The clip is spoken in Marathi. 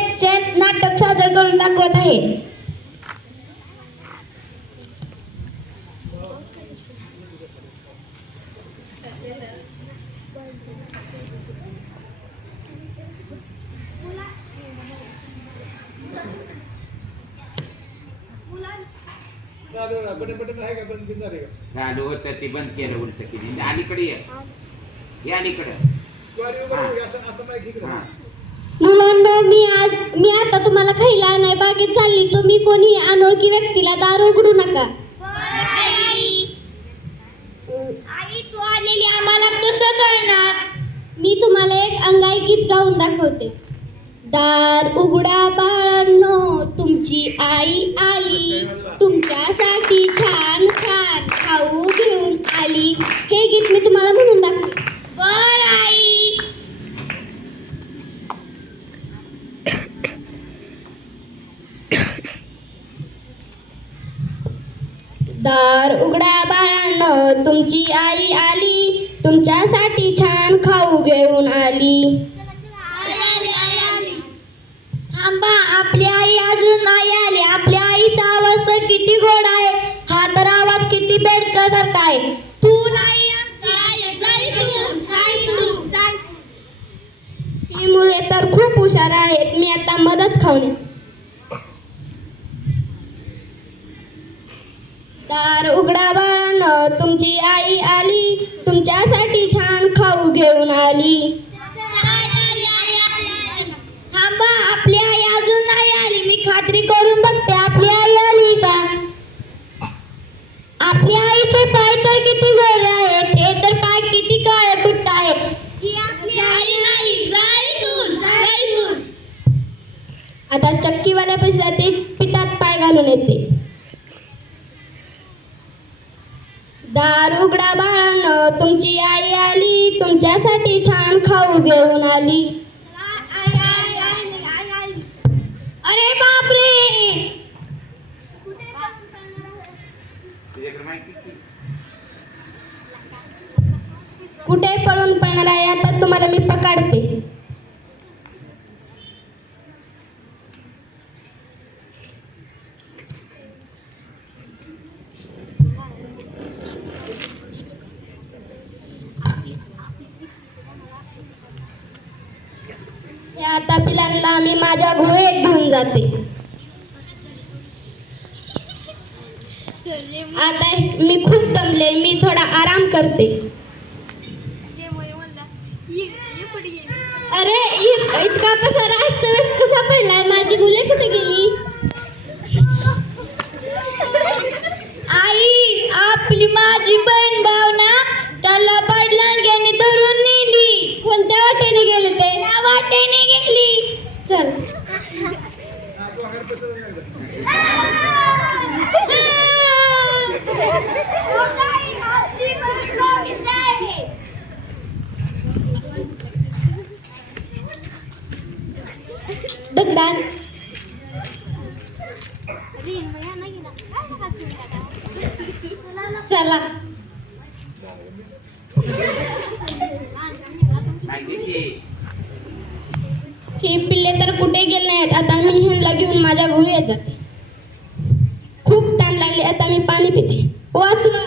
स्केचचे नाटक सादर करून दाखवत आहे. चालू होतं ते बंद केलं उलट केली. अलीकडे ये. ये अलीकडे. मी आता तुम्हाला खायला नाही बागेत चालली तुम्ही कोणी अनोळखी व्यक्तीला दार उघडू नका. आई तू आलेली आम्हाला कसं करणार मी तुम्हाला एक अंगाईगीत गाऊन दाखवते. दार उघडा बाळांनो तुमची आई आली. तुमच्यासाठी छान छान खाऊ दार उघडा बाळांनो तुमची आई आली तुमच्यासाठी छान खाऊ घेऊन आली. थांबा आपली आई अजून नाही आली. आपल्या आईचा आवाज तर किती गोड आहे. हा तर आवाज किती बेडकासारखा आहे. तू नाही ही मुले तर खूप हुशार आहेत. मी आता मदत खाऊन दार उघडा बाळांनो तुमची आई आली तुमच्यासाठी छान खाऊ घेऊन आली. थांबा आपली आई अजून नाही आली. मी खात्री करून बघते आपली आई आली का? आपल्या आईचे पाय तर किती गोरे आहेत हे तर पाय किती काळे कुट्ट आहेत. आता चक्कीवाल्या पैसा ते पिठात पाय घालून येते. दार उघडा बाळांनो तुमची आई आली तुमच्यासाठी छान खाऊ घेऊन आली. अरे बापरे! कुठे पळून पळणार आहे आता तुम्हाला मी पकडते हे आता पिलांना मी माझ्या गुहेत घेऊन जाते. आता मी खूप दमले मी थोडा आराम करते. अरे इतका कसा रास्त कसा पडलाय? माझी मुले कुठे गेली? आई आपली माझी बहीण तू हाड कसं नाही का? दगडान चला आटून माझ्या घोळी येत जाते खूप ताण लागले आता मी पाणी पिते. वाचवा.